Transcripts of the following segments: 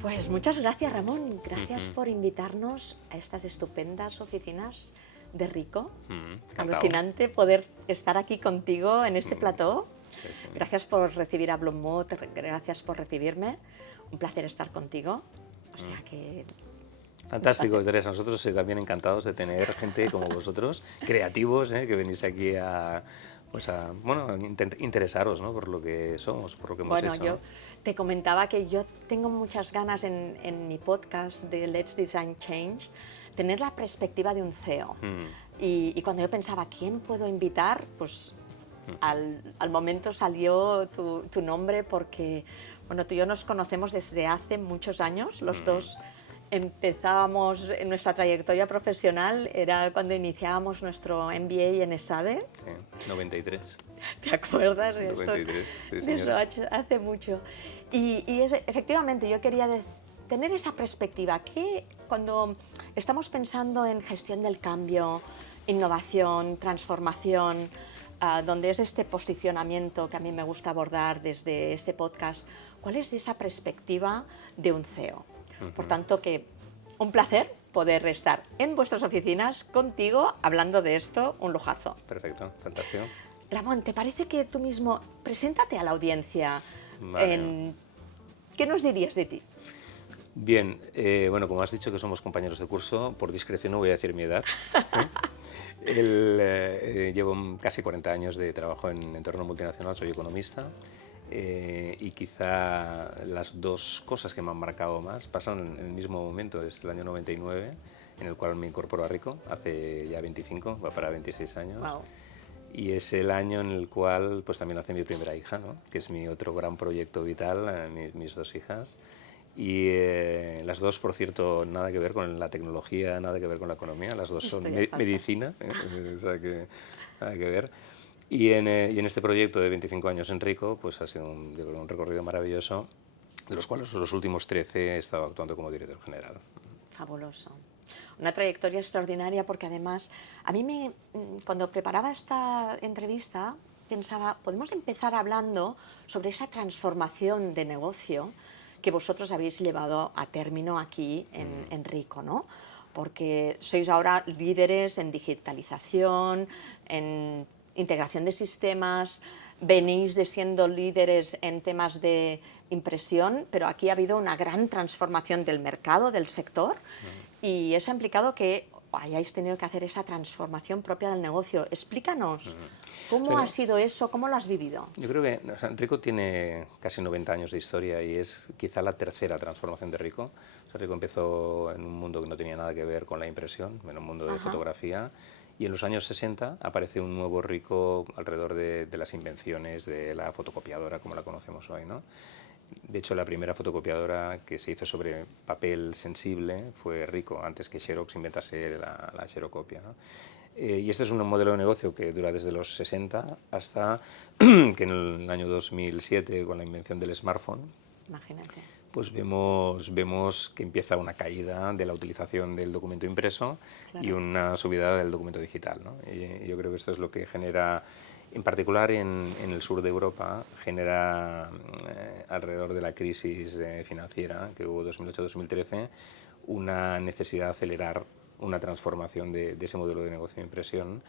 Pues muchas gracias, Ramón. Gracias por invitarnos a estas estupendas oficinas de Ricoh. Alucinante poder estar aquí contigo en este plató. Sí, sí. Gracias por recibir a Blue Mood, gracias por recibirme. Un placer estar contigo. O sea que... Fantástico, Teresa. Nosotros también encantados de tener gente como vosotros, creativos, que venís aquí a interesaros, ¿no?, por lo que somos, por lo que hemos hecho. Bueno, yo te comentaba que yo tengo muchas ganas en mi podcast de Let's Design Change, tener la perspectiva de un CEO. Y cuando yo pensaba, ¿quién puedo invitar? Pues al momento salió tu nombre porque, bueno, tú y yo nos conocemos desde hace muchos años, los dos empezábamos en nuestra trayectoria profesional, era cuando iniciábamos nuestro MBA en ESADE. Sí, 93. ¿Te acuerdas? 93, sí, de eso hace mucho. Y efectivamente, yo quería tener esa perspectiva, que cuando estamos pensando en gestión del cambio, innovación, transformación, donde es este posicionamiento que a mí me gusta abordar desde este podcast, ¿cuál es esa perspectiva de un CEO? Por tanto, que un placer poder estar en vuestras oficinas contigo hablando de esto, un lujazo. Perfecto, fantástico. Ramón, ¿te parece que tú mismo preséntate a la audiencia? Vale. ¿Qué nos dirías de ti? Bien, bueno, como has dicho que somos compañeros de curso, por discreción no voy a decir mi edad. Llevo casi 40 años de trabajo en entorno multinacional, soy economista. Y quizá las dos cosas que me han marcado más pasan en el mismo momento. Es el año 99, en el cual me incorporo a Ricoh, hace ya 25, va para 26 años. Wow. Y es el año en el cual pues también nace mi primera hija, ¿no?, que es mi otro gran proyecto vital, mis dos hijas. Y las dos, por cierto, nada que ver con la tecnología, nada que ver con la economía, las dos son medicina, o sea que nada que ver. Y en este proyecto de 25 años en Ricoh, pues ha sido un recorrido maravilloso, de los cuales los últimos 13 he estado actuando como director general. Fabuloso. Una trayectoria extraordinaria porque además, a mí cuando preparaba esta entrevista, pensaba, podemos empezar hablando sobre esa transformación de negocio que vosotros habéis llevado a término aquí en Ricoh, ¿no? Porque sois ahora líderes en digitalización, en integración de sistemas, venís de siendo líderes en temas de impresión, pero aquí ha habido una gran transformación del mercado, del sector, y eso ha implicado que hayáis tenido que hacer esa transformación propia del negocio. Explícanos, ¿cómo ha sido eso? ¿Cómo lo has vivido? Yo creo que Ricoh tiene casi 90 años de historia y es quizá la tercera transformación de Ricoh. Ricoh empezó en un mundo que no tenía nada que ver con la impresión, en un mundo de fotografía. Y en los años 60 aparece un nuevo Ricoh alrededor de las invenciones de la fotocopiadora, como la conocemos hoy, ¿no? De hecho, la primera fotocopiadora que se hizo sobre papel sensible fue Ricoh, antes que Xerox inventase la xerocopia, ¿no? Y este es un modelo de negocio que dura desde los 60 hasta que en el año 2007, con la invención del smartphone, imagínate, pues vemos que empieza una caída de la utilización del documento impreso y una subida del documento digital, ¿no? Y yo creo que esto es lo que genera, en particular en el sur de Europa, genera alrededor de la crisis financiera que hubo 2008-2013 una necesidad de acelerar una transformación de ese modelo de negocio de impresión,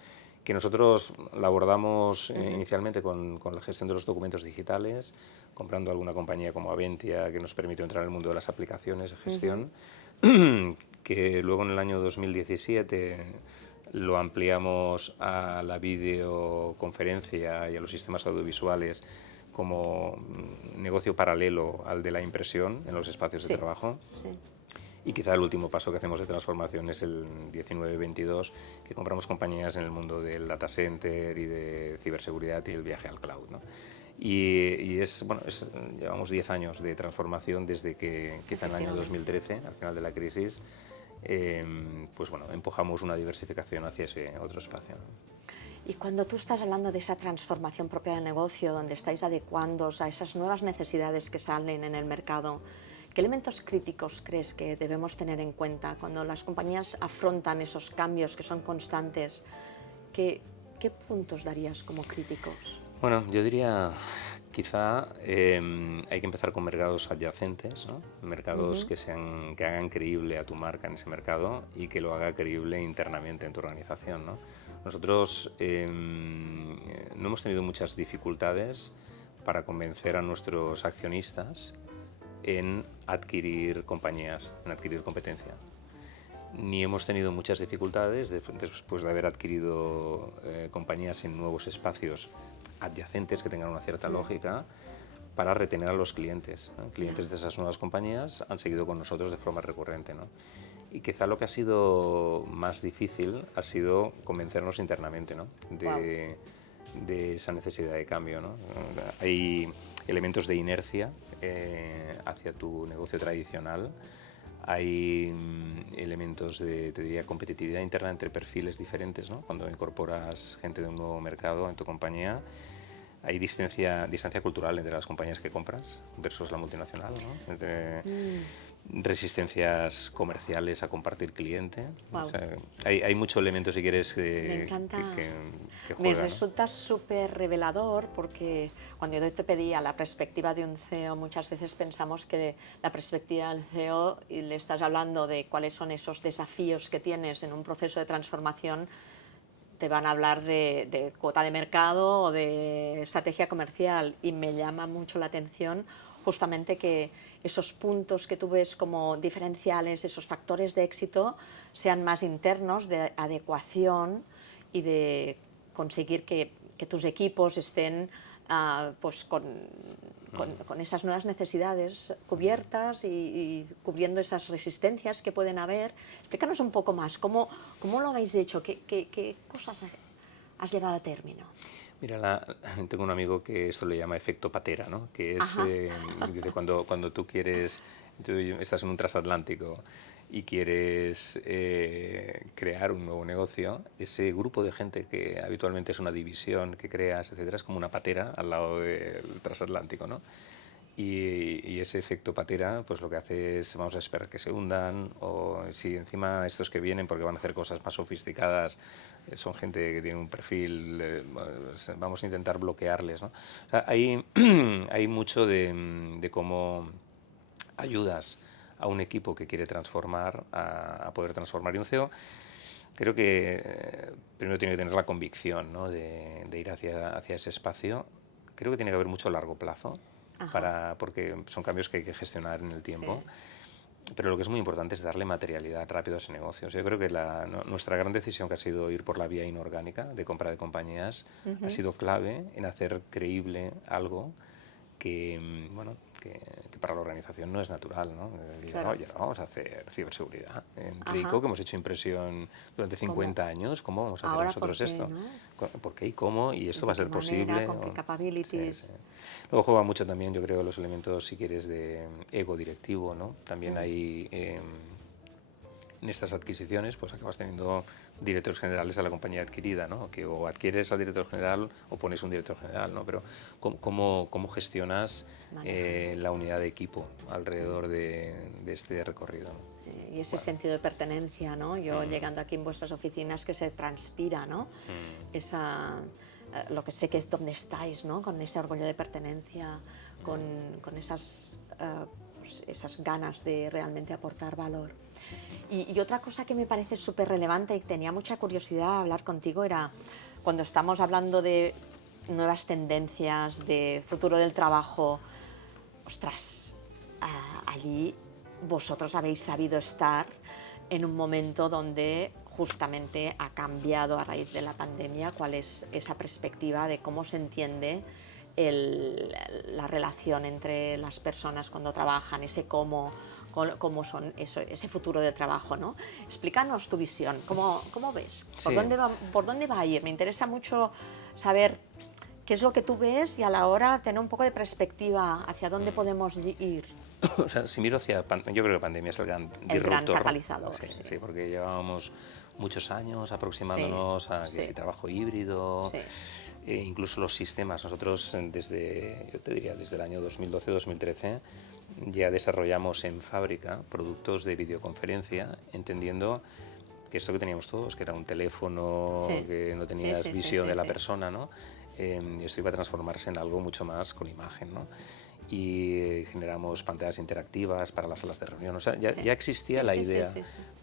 que nosotros la abordamos inicialmente con la gestión de los documentos digitales, comprando alguna compañía como Aventia, que nos permitió entrar en el mundo de las aplicaciones de gestión, que luego en el año 2017 lo ampliamos a la videoconferencia y a los sistemas audiovisuales como negocio paralelo al de la impresión en los espacios de trabajo. Sí. Y quizá el último paso que hacemos de transformación es el 19-22, que compramos compañías en el mundo del data center y de ciberseguridad y el viaje al cloud, ¿no? Y llevamos 10 años de transformación desde que quizá en el año 2013, al final de la crisis, pues bueno, empujamos una diversificación hacia ese otro espacio, ¿no? Y cuando tú estás hablando de esa transformación propia del negocio, donde estáis adecuándoos a esas nuevas necesidades que salen en el mercado, ¿qué elementos críticos crees que debemos tener en cuenta cuando las compañías afrontan esos cambios que son constantes? ¿Qué puntos darías como críticos? Bueno, yo diría, quizá hay que empezar con mercados adyacentes, ¿no? Mercados que hagan creíble a tu marca en ese mercado y que lo haga creíble internamente en tu organización, ¿no? Nosotros no hemos tenido muchas dificultades para convencer a nuestros accionistas en adquirir compañías, en adquirir competencia. Ni hemos tenido muchas dificultades después de haber adquirido compañías en nuevos espacios adyacentes que tengan una cierta lógica para retener a los clientes, ¿no? Clientes de esas nuevas compañías han seguido con nosotros de forma recurrente, ¿no? Y quizá lo que ha sido más difícil ha sido convencernos internamente, ¿no? de esa necesidad de cambio, ¿no? Hay elementos de inercia hacia tu negocio tradicional. Hay elementos de, te diría, competitividad interna entre perfiles diferentes, ¿no? Cuando incorporas gente de un nuevo mercado en tu compañía, hay distancia cultural entre las compañías que compras versus la multinacional, ¿no? Entre resistencias comerciales a compartir cliente. Wow. O sea, hay muchos elementos, si quieres, Me encanta. que Me juegan, resulta súper revelador porque cuando yo te pedía la perspectiva de un CEO, muchas veces pensamos que la perspectiva del CEO, y le estás hablando de cuáles son esos desafíos que tienes en un proceso de transformación, te van a hablar de cuota de mercado o de estrategia comercial, y me llama mucho la atención justamente que esos puntos que tú ves como diferenciales, esos factores de éxito, sean más internos, de adecuación y de conseguir que tus equipos estén pues con esas nuevas necesidades cubiertas y cubriendo esas resistencias que pueden haber. Explícanos un poco más, ¿cómo lo habéis hecho? ¿Qué cosas has llevado a término? Mira, tengo un amigo que esto le llama efecto patera, ¿no? Que es dice, cuando tú estás en un transatlántico y quieres crear un nuevo negocio, ese grupo de gente que habitualmente es una división que creas, etcétera, es como una patera al lado del transatlántico, ¿no? Y ese efecto patera, pues lo que hace es, vamos a esperar que se hundan, o si encima estos que vienen porque van a hacer cosas más sofisticadas son gente que tiene un perfil, vamos a intentar bloquearles, ¿no? O sea, hay mucho de cómo ayudas a un equipo que quiere transformar, a poder transformar. Y un CEO, creo que primero tiene que tener la convicción, ¿no? de ir hacia ese espacio. Creo que tiene que haber mucho largo plazo, porque son cambios que hay que gestionar en el tiempo. Sí. Pero lo que es muy importante es darle materialidad rápido a ese negocio. O sea, yo creo que nuestra gran decisión, que ha sido ir por la vía inorgánica de compra de compañías, ha sido clave en hacer creíble algo que, bueno, que para la organización no es natural, ¿no? Claro. Oye, vamos a hacer ciberseguridad en Rico, que hemos hecho impresión durante 50 años. ¿Cómo vamos a hacer nosotros esto? ¿No? ¿Por qué y cómo? ¿Y esto va a ser posible? ¿Con qué capabilities? Sí. Luego juega mucho también, yo creo, los elementos, si quieres, de ego directivo, ¿no? También hay en estas adquisiciones, pues acabas teniendo directores generales de la compañía adquirida, ¿no? Que o adquieres al director general o pones un director general, ¿no? Pero ¿cómo gestionas la unidad de equipo alrededor de este recorrido? Y ese sentido de pertenencia, ¿no? Yo llegando aquí en vuestras oficinas, que se transpira, ¿no? Lo que sé que es donde estáis, ¿no? Con ese orgullo de pertenencia, con esas ganas de realmente aportar valor. Y otra cosa que me parece súper relevante y tenía mucha curiosidad hablar contigo era cuando estamos hablando de nuevas tendencias, de futuro del trabajo. Ostras, allí vosotros habéis sabido estar en un momento donde justamente ha cambiado a raíz de la pandemia. ¿Cuál es esa perspectiva de cómo se entiende la relación entre las personas cuando trabajan, cómo son ese futuro de trabajo, ¿no? Explícanos tu visión, ¿cómo ves? ¿Por dónde va a ir? Me interesa mucho saber qué es lo que tú ves y a la hora tener un poco de perspectiva hacia dónde podemos ir. O sea, si miro hacia... Yo creo que pandemia es el gran disruptor. El gran catalizador. Sí, porque llevábamos muchos años aproximándonos a que si trabajo híbrido... incluso los sistemas. Nosotros yo te diría, desde el año 2012-2013 ya desarrollamos en fábrica productos de videoconferencia, entendiendo que esto que teníamos todos, que era un teléfono, que no tenías visión de la persona, ¿no? Esto iba a transformarse en algo mucho más con imagen, ¿no? Y generamos pantallas interactivas para las salas de reunión. O sea, ya existía la idea,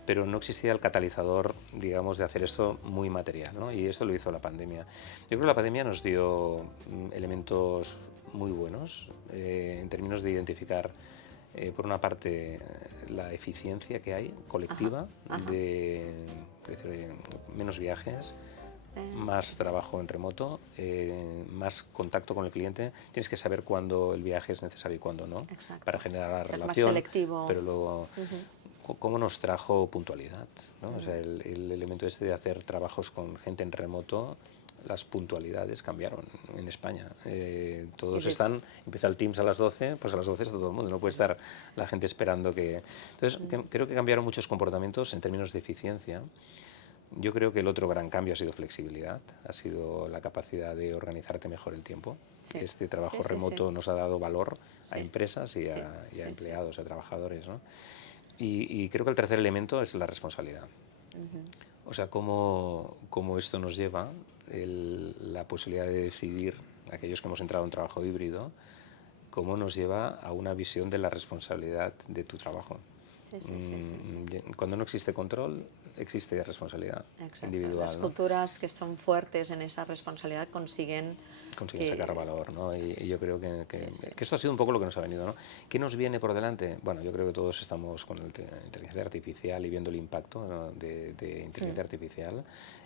pero no existía el catalizador, digamos, de hacer esto muy material, ¿no? Y esto lo hizo la pandemia. Yo creo que la pandemia nos dio elementos muy buenos en términos de identificar, por una parte, la eficiencia que hay colectiva, de menos viajes, más trabajo en remoto, más contacto con el cliente. Tienes que saber cuándo el viaje es necesario y cuándo no, para generar la relación. Más selectivo. Pero luego, ¿cómo nos trajo puntualidad, ¿no? O sea, el elemento este de hacer trabajos con gente en remoto, las puntualidades cambiaron en España. Todos empieza el Teams a las 12, pues a las 12 está todo el mundo, no puede estar la gente esperando que... Entonces, creo que cambiaron muchos comportamientos en términos de eficiencia. Yo creo que el otro gran cambio ha sido flexibilidad, ha sido la capacidad de organizarte mejor el tiempo. Este trabajo remoto nos ha dado valor a empresas y a empleados, a trabajadores, ¿no? Y creo que el tercer elemento es la responsabilidad. O sea, cómo esto nos lleva, la posibilidad de decidir, aquellos que hemos entrado en trabajo híbrido, cómo nos lleva a una visión de la responsabilidad de tu trabajo. Cuando no existe control, existe responsabilidad individual. Las culturas que son fuertes en esa responsabilidad consiguen sacar valor, ¿no? Y yo creo que esto ha sido un poco lo que nos ha venido, ¿no? ¿Qué nos viene por delante? Bueno, yo creo que todos estamos con la inteligencia artificial y viendo el impacto, ¿no?, de inteligencia artificial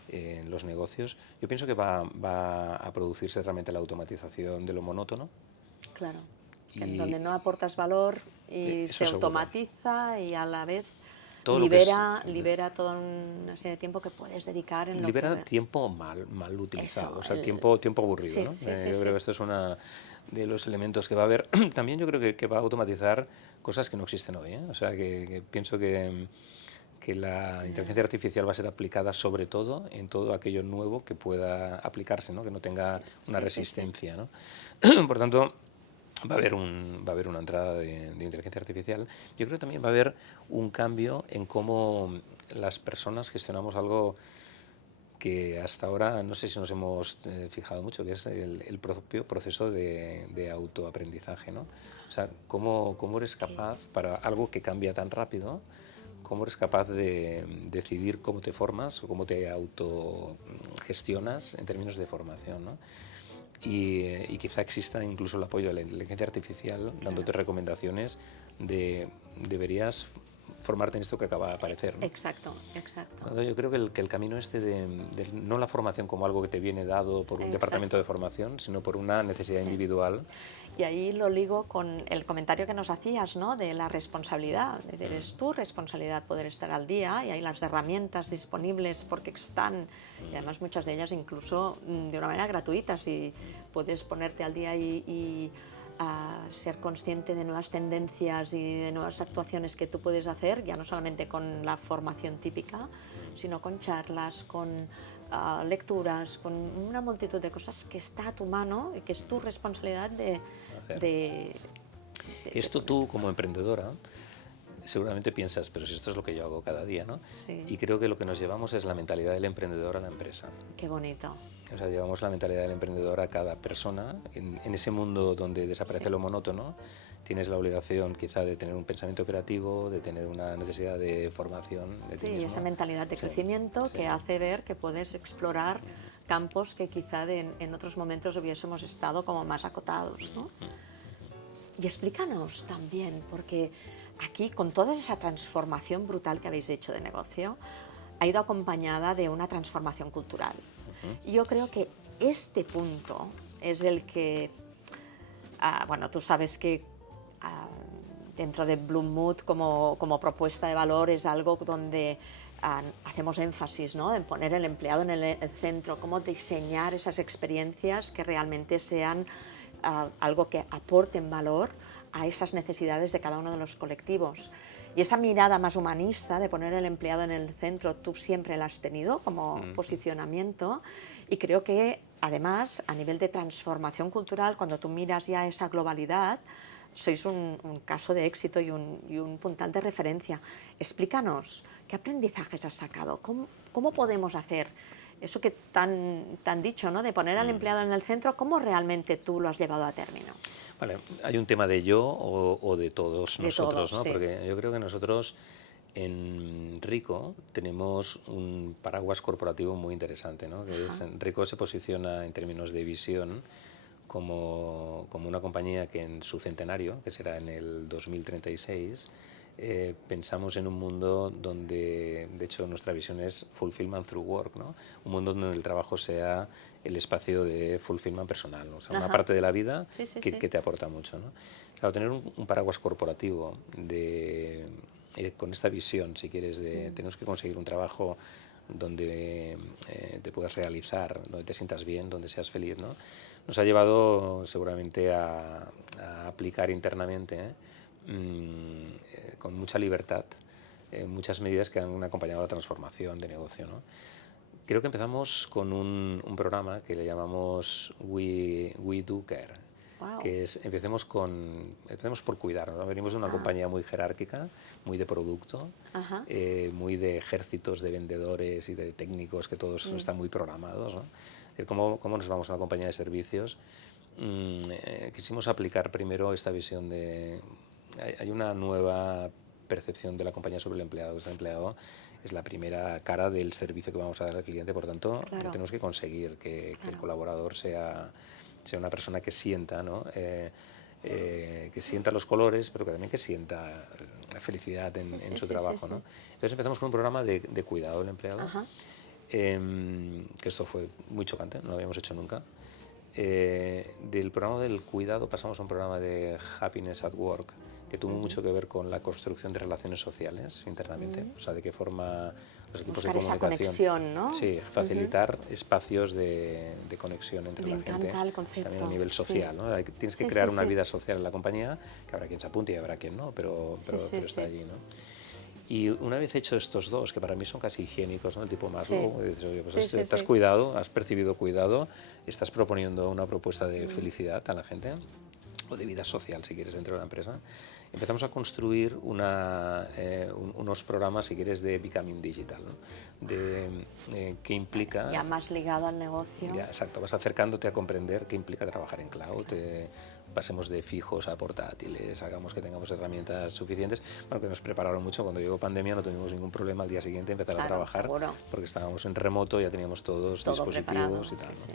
en los negocios. Yo pienso que va a producirse realmente la automatización de lo monótono. Claro. En donde no aportas valor y se automatiza y a la vez libera toda una serie de tiempo que puedes dedicar en libera tiempo mal utilizado, o sea, tiempo aburrido, ¿no? Yo creo que esto es uno de los elementos que va a haber. También yo creo que va a automatizar cosas que no existen hoy, ¿eh? O sea, que pienso que la inteligencia artificial va a ser aplicada sobre todo en todo aquello nuevo que pueda aplicarse, ¿no? Que no tenga una resistencia, ¿no? Por tanto, va a haber una entrada de inteligencia artificial. Yo creo que también va a haber un cambio en cómo las personas gestionamos algo que hasta ahora no sé si nos hemos fijado mucho, que es el propio proceso de autoaprendizaje, ¿no? O sea, cómo eres capaz, para algo que cambia tan rápido, cómo eres capaz de decidir cómo te formas o cómo te autogestionas en términos de formación, ¿no? Y quizá exista incluso el apoyo de la inteligencia artificial dándote recomendaciones de deberías formarte en esto que acaba de aparecer, ¿no? Exacto. Yo creo que el camino este de no la formación como algo que te viene dado por un departamento de formación, sino por una necesidad individual. Y ahí lo ligo con el comentario que nos hacías, ¿no?, de la responsabilidad. Es tu responsabilidad poder estar al día y hay las herramientas disponibles porque están, y además muchas de ellas incluso de una manera gratuita, si puedes ponerte al día y ser consciente de nuevas tendencias y de nuevas actuaciones que tú puedes hacer, ya no solamente con la formación típica, sino con charlas, con lecturas, con una multitud de cosas que está a tu mano y que es tu responsabilidad de esto tú, como emprendedora, seguramente piensas, pero si esto es lo que yo hago cada día, ¿no? Y creo que lo que nos llevamos es la mentalidad del emprendedor a la empresa. Qué bonito. O sea, llevamos la mentalidad del emprendedor a cada persona. En ese mundo donde desaparece lo monótono, tienes la obligación quizá de tener un pensamiento creativo, de tener una necesidad de formación de ti mismo. Y esa mentalidad de crecimiento que hace ver que puedes explorar campos que quizá en otros momentos hubiésemos estado como más acotados, ¿no? Y explícanos también, porque aquí con toda esa transformación brutal que habéis hecho de negocio, ha ido acompañada de una transformación cultural. Y yo creo que este punto es el que, bueno, tú sabes que dentro de Bloommood como propuesta de valor es algo donde hacemos énfasis, ¿no?, en poner el empleado en el centro, cómo diseñar esas experiencias que realmente sean algo que aporten valor a esas necesidades de cada uno de los colectivos. Y esa mirada más humanista de poner el empleado en el centro, tú siempre la has tenido como posicionamiento, y creo que además a nivel de transformación cultural, cuando tú miras ya esa globalidad, sois un caso de éxito y un puntal de referencia. Explícanos, ¿qué aprendizajes has sacado? ¿Cómo podemos hacer eso que tan dicho, ¿no? De poner al empleado en el centro? ¿Cómo realmente tú lo has llevado a término? Vale, hay un tema de yo o de todos De nosotros, todos, ¿no? sí. Porque yo creo que nosotros en Ricoh tenemos un paraguas corporativo muy interesante, ¿no? Que es, Ricoh se posiciona en términos de visión como una compañía que en su centenario, que será en el 2036, pensamos en un mundo donde, de hecho, nuestra visión es fulfillment through work, ¿no? Un mundo donde el trabajo sea el espacio de fulfillment personal, ¿no? O sea, una parte de la vida que te aporta mucho, ¿no? Claro, tener un paraguas corporativo con esta visión, si quieres, de tenemos que conseguir un trabajo donde te puedas realizar, donde te sientas bien, donde seas feliz, ¿no? Nos ha llevado seguramente a aplicar internamente con mucha libertad muchas medidas que han acompañado la transformación de negocio, ¿no? Creo que empezamos con un programa que le llamamos We Do Care, que es empecemos por cuidar, ¿no? Venimos de una compañía muy jerárquica, muy de producto, muy de ejércitos de vendedores y de técnicos que todos están muy programados, ¿no? ¿Cómo nos vamos a una compañía de servicios? Quisimos aplicar primero esta visión de... Hay una nueva percepción de la compañía sobre el empleado. El empleado es la primera cara del servicio que vamos a dar al cliente, por tanto, tenemos que conseguir que el colaborador sea una persona que sienta, ¿no? Que sienta los colores, pero que también que sienta la felicidad en su trabajo, ¿no? Entonces empezamos con un programa de cuidado del empleado, que esto fue muy chocante, no lo habíamos hecho nunca. Del programa del cuidado pasamos a un programa de Happiness at Work, que tuvo mucho que ver con la construcción de relaciones sociales internamente, o sea, de qué forma los equipos buscar de comunicación... esa conexión, ¿no? Sí, facilitar espacios de conexión entre la gente. Me encanta el concepto. También a nivel social, ¿no? Tienes que crear una vida social en la compañía, que habrá quien se apunte y habrá quien no, pero está allí, ¿no? Y una vez hecho estos dos, que para mí son casi higiénicos, ¿no? El tipo Maslow, dices, oye, pues te has cuidado, has percibido cuidado, estás proponiendo una propuesta de felicidad a la gente, o de vida social, si quieres, dentro de la empresa. Empezamos a construir unos programas, si quieres, de Becoming Digital, ¿no? ¿Qué implica? Ya más ligado al negocio. Ya, exacto, vas acercándote a comprender qué implica trabajar en cloud, pasemos de fijos a portátiles, hagamos que tengamos herramientas suficientes. Bueno, que nos prepararon mucho. Cuando llegó pandemia no tuvimos ningún problema al día siguiente empezar a trabajar, porque estábamos en remoto, ya teníamos todos dispositivos y tal, ¿no?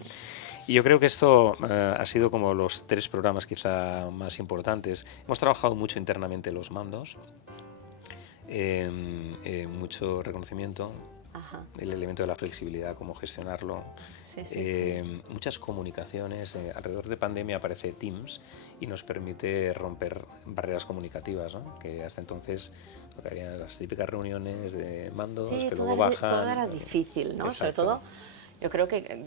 Y yo creo que esto ha sido como los 3 programas quizá más importantes. Hemos trabajado mucho internamente los mandos, mucho reconocimiento, el elemento de la flexibilidad, cómo gestionarlo. Muchas comunicaciones. Alrededor de pandemia aparece Teams y nos permite romper barreras comunicativas, ¿no? Que hasta entonces lo que harían las típicas reuniones de mandos que luego bajan. Todo era difícil, ¿no? Sobre todo, yo creo que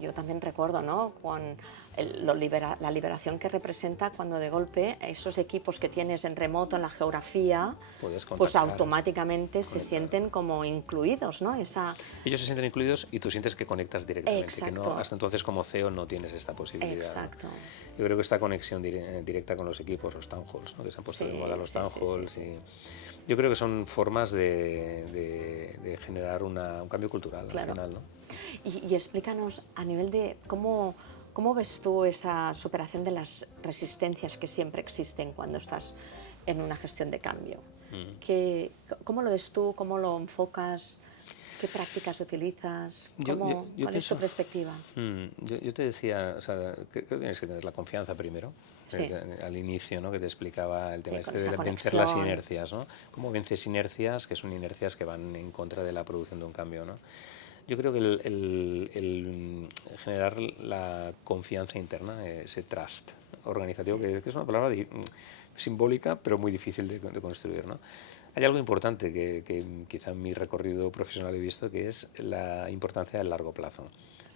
yo también recuerdo, ¿no? Con la liberación que representa cuando de golpe esos equipos que tienes en remoto, en la geografía, pues automáticamente se sienten como incluidos, ¿no? Ellos se sienten incluidos y tú sientes que conectas directamente, que no, hasta entonces como CEO no tienes esta posibilidad. Exacto. ¿No? Yo creo que esta conexión directa con los equipos, los town halls, ¿no? Que se han puesto de moda los town halls. Y yo creo que son formas de generar un cambio cultural al final, ¿no? Y explícanos a nivel de cómo ves tú esa superación de las resistencias que siempre existen cuando estás en una gestión de cambio. ¿Cómo lo ves tú? ¿Cómo lo enfocas? ¿Qué prácticas utilizas? ¿Cuál es tu perspectiva? Yo te decía, o sea, creo que tienes que tener la confianza primero. Al inicio, ¿no? Que te explicaba el tema de vencer las inercias, ¿no? ¿Cómo vences inercias, que son inercias que van en contra de la producción de un cambio, ¿no? Yo creo que el generar la confianza interna, ese trust organizativo, que es una palabra simbólica, pero muy difícil de construir, ¿no? Hay algo importante que quizá en mi recorrido profesional he visto, que es la importancia del largo plazo.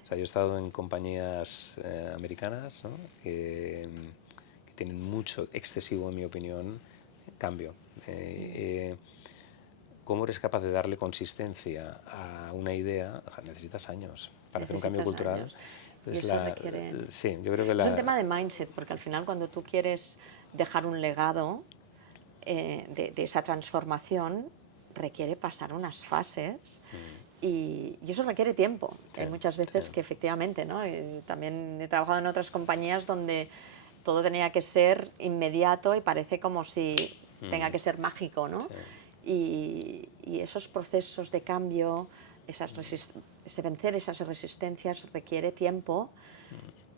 O sea, yo he estado en compañías americanas, ¿no? que tienen mucho, excesivo en mi opinión, cambio. ¿Cómo eres capaz de darle consistencia a una idea? O sea, necesitas años para hacer un cambio cultural. Y eso requiere... Sí, yo creo que es un tema de mindset, porque al final cuando tú quieres dejar un legado de esa transformación requiere pasar unas fases y eso requiere tiempo. Sí, Hay muchas veces que efectivamente, ¿no? También he trabajado en otras compañías donde todo tenía que ser inmediato y parece como si tenga que ser mágico, ¿no? Y esos procesos de cambio, vencer esas resistencias requiere tiempo.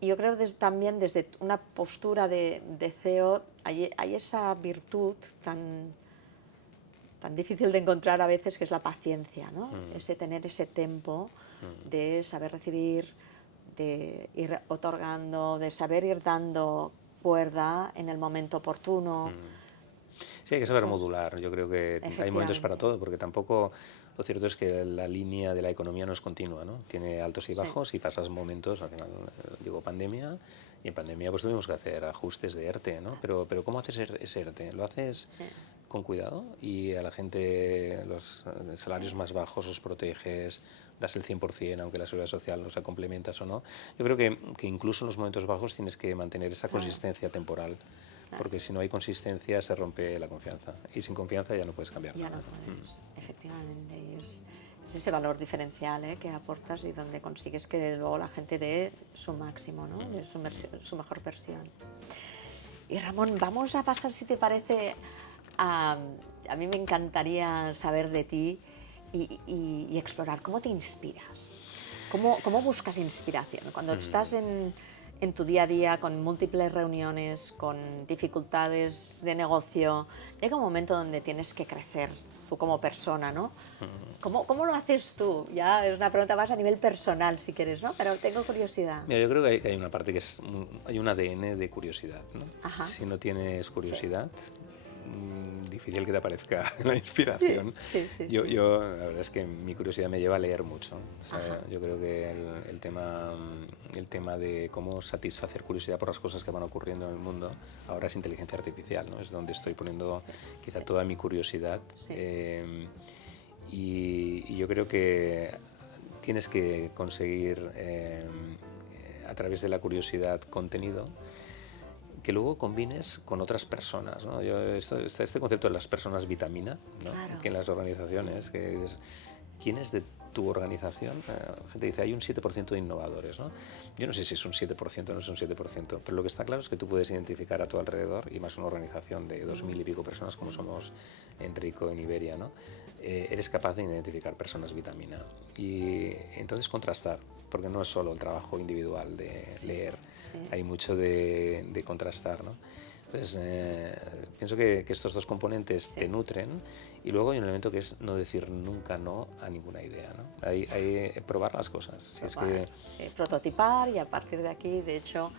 Y yo creo que también desde una postura de CEO hay esa virtud tan difícil de encontrar a veces, que es la paciencia, ¿no? Ese tener ese tempo de saber recibir, de ir otorgando, de saber ir dando cuerda en el momento oportuno. Sí, hay que saber modular. Yo creo que hay momentos para todo, porque tampoco... Lo cierto es que la línea de la economía no es continua, ¿no? Tiene altos y bajos y pasas momentos, al final llegó pandemia y en pandemia pues tuvimos que hacer ajustes de ERTE, ¿no? Pero ¿cómo haces ese ERTE? ¿Lo haces con cuidado y a la gente los salarios más bajos los proteges, das el 100% aunque la seguridad social no sea complementas o no? Yo creo que incluso en los momentos bajos tienes que mantener esa consistencia temporal. Porque si no hay consistencia se rompe la confianza y sin confianza ya no puedes cambiar nada. Ya no puedes, efectivamente. Y es ese valor diferencial que aportas y donde consigues que luego la gente dé su máximo, ¿no? De su mejor versión. Y Ramón, vamos a pasar, si te parece, a mí me encantaría saber de ti y explorar cómo te inspiras. ¿Cómo buscas inspiración? Cuando estás en tu día a día, con múltiples reuniones, con dificultades de negocio, llega un momento donde tienes que crecer tú como persona, ¿no? ¿Cómo lo haces tú? Ya es una pregunta más a nivel personal, si quieres, ¿no? Pero tengo curiosidad. Mira, yo creo que hay una parte que es... Hay un ADN de curiosidad, ¿no? Ajá. Si no tienes curiosidad, difícil que te aparezca la inspiración. Sí. Yo, la verdad es que mi curiosidad me lleva a leer mucho. O sea, yo creo que el tema de cómo satisfacer curiosidad por las cosas que van ocurriendo en el mundo ahora es inteligencia artificial, ¿no? Es donde estoy poniendo quizá toda mi curiosidad. Y yo creo que tienes que conseguir a través de la curiosidad contenido que luego combines con otras personas, ¿no? Está este concepto de las personas vitamina, ¿no? Claro. Que en las organizaciones, que dices, ¿quién es de tu organización? La gente dice, hay un 7% de innovadores, ¿no? Yo no sé si es un 7% o no es un 7%, pero lo que está claro es que tú puedes identificar a tu alrededor, y más una organización de 2000 y pico personas como somos Enrico en Iberia, ¿no? Eres capaz de identificar personas vitamina y entonces contrastar, porque no es solo el trabajo individual de leer, hay mucho de contrastar, ¿no? Entonces, pienso que estos dos componentes te nutren y luego hay un elemento que es no decir nunca no a ninguna idea, ¿no? Hay probar las cosas. Prototipar y a partir de aquí, de hecho,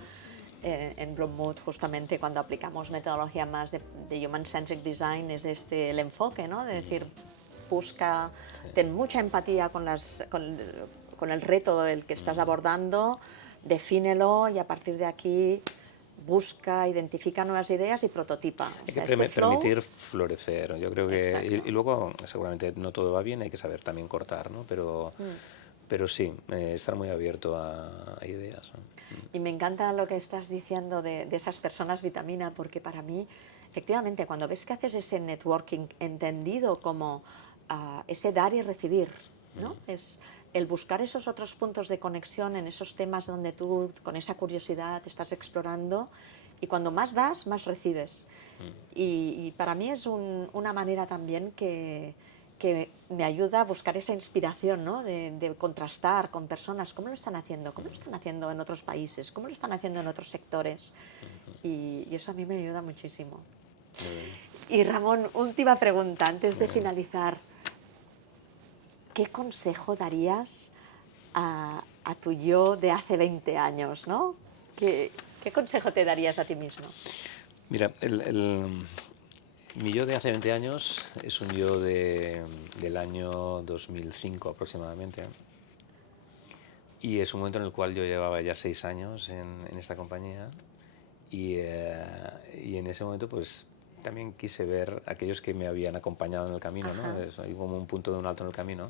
en Blue Mood justamente cuando aplicamos metodología más de Human-Centric Design es el enfoque, ¿no? De decir, busca, ten mucha empatía con el reto del que estás abordando, defínelo y a partir de aquí busca, identifica nuevas ideas y prototipa. Hay que permitir florecer. Yo creo que y luego seguramente no todo va bien, hay que saber también cortar, ¿no? Pero sí, estar muy abierto a ideas, ¿no? Y me encanta lo que estás diciendo de esas personas vitamina, porque para mí, efectivamente, cuando ves que haces ese networking entendido como ese dar y recibir, ¿no? Es el buscar esos otros puntos de conexión en esos temas donde tú con esa curiosidad estás explorando y cuando más das, más recibes. Y para mí es una manera también que me ayuda a buscar esa inspiración, ¿no? De contrastar con personas, cómo lo están haciendo en otros países, cómo lo están haciendo en otros sectores. Y eso a mí me ayuda muchísimo. Y Ramón, última pregunta antes de finalizar. ¿Qué consejo darías a tu yo de hace 20 años, ¿no? ¿Qué consejo te darías a ti mismo? Mira, mi yo de hace 20 años es un yo del año 2005 aproximadamente. Y es un momento en el cual yo llevaba ya 6 años en esta compañía y en ese momento pues también quise ver a aquellos que me habían acompañado en el camino, ¿no? Hay como un punto de un alto en el camino.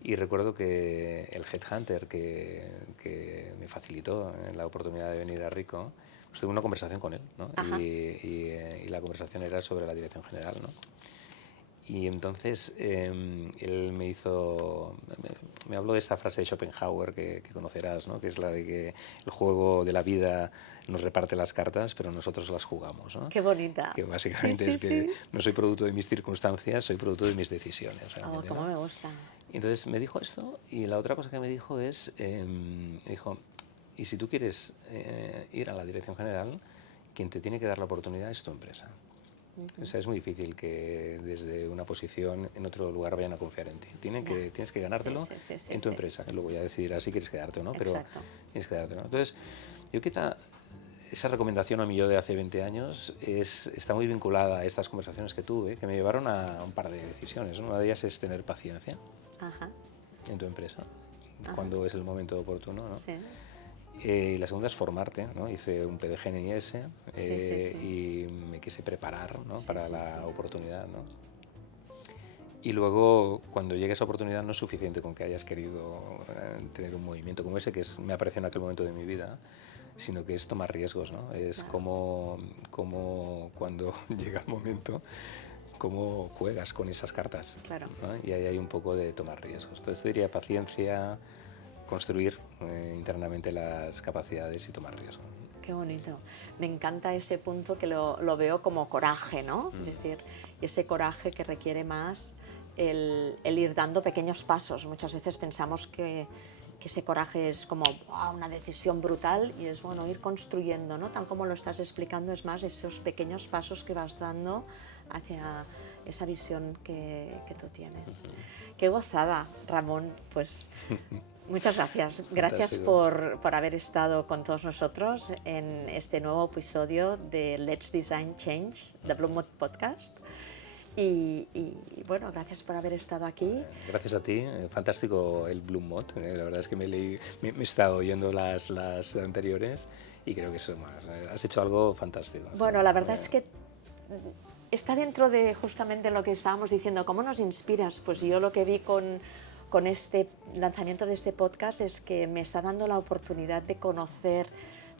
Y recuerdo que el headhunter que me facilitó la oportunidad de venir a Ricoh pues tuve una conversación con él, ¿no? Ajá. Y la conversación era sobre la dirección general, ¿no? Y entonces él me habló de esta frase de Schopenhauer que conocerás, ¿no? Que es la de que el juego de la vida nos reparte las cartas, pero nosotros las jugamos, ¿no? Qué bonita. Que básicamente es que no soy producto de mis circunstancias, soy producto de mis decisiones. Oh, cómo me gusta. Y entonces me dijo esto, y la otra cosa que me dijo es, me dijo, y si tú quieres ir a la dirección general, quien te tiene que dar la oportunidad es tu empresa. O sea, es muy difícil que desde una posición en otro lugar vayan a confiar en ti. Tienes que ganártelo en tu empresa. Luego ya decidirás si quieres quedarte o no, pero tienes que quedártelo. Entonces, yo quizá esa recomendación a mí yo de hace 20 años está muy vinculada a estas conversaciones que tuve, que me llevaron a un par de decisiones. Una de ellas es tener paciencia en tu empresa, cuando es el momento oportuno, ¿no? Sí. Y la segunda es formarte, ¿no? Hice un PDG en IES y me quise preparar, ¿no? Para la oportunidad, ¿no? Y luego, cuando llegue esa oportunidad, no es suficiente con que hayas querido tener un movimiento como ese, me apareció en aquel momento de mi vida, sino que es tomar riesgos, ¿no? Es como cuando llega el momento, cómo juegas con esas cartas, ¿no? Y ahí hay un poco de tomar riesgos. Entonces, te diría paciencia, construir internamente las capacidades y tomar riesgo. Qué bonito. Me encanta ese punto que lo veo como coraje, ¿no? Es decir, ese coraje que requiere más el ir dando pequeños pasos. Muchas veces pensamos que ese coraje es como wow, una decisión brutal y es bueno ir construyendo, ¿no? Tal como lo estás explicando, es más esos pequeños pasos que vas dando hacia esa visión que tú tienes. Qué gozada, Ramón. Pues muchas gracias. Gracias por haber estado con todos nosotros en este nuevo episodio de Let's Design Change, de Blue Mood Podcast. Y bueno, gracias por haber estado aquí. Gracias a ti, fantástico el Blue Mod. La verdad es que me he estado oyendo las anteriores y creo que eso más. Has hecho algo fantástico. Bueno, la verdad es que está dentro de justamente lo que estábamos diciendo. ¿Cómo nos inspiras? Pues yo lo que vi con este lanzamiento de este podcast es que me está dando la oportunidad de conocer,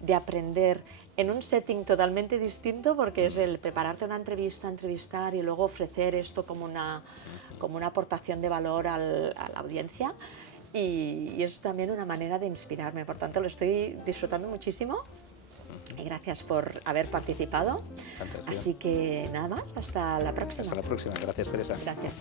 de aprender en un setting totalmente distinto, porque es el prepararte una entrevista, entrevistar y luego ofrecer esto como una aportación de valor a la audiencia, y es también una manera de inspirarme. Por tanto, lo estoy disfrutando muchísimo y gracias por haber participado. Fantástico. Así que nada más, hasta la próxima. Hasta la próxima. Gracias, Teresa. Gracias.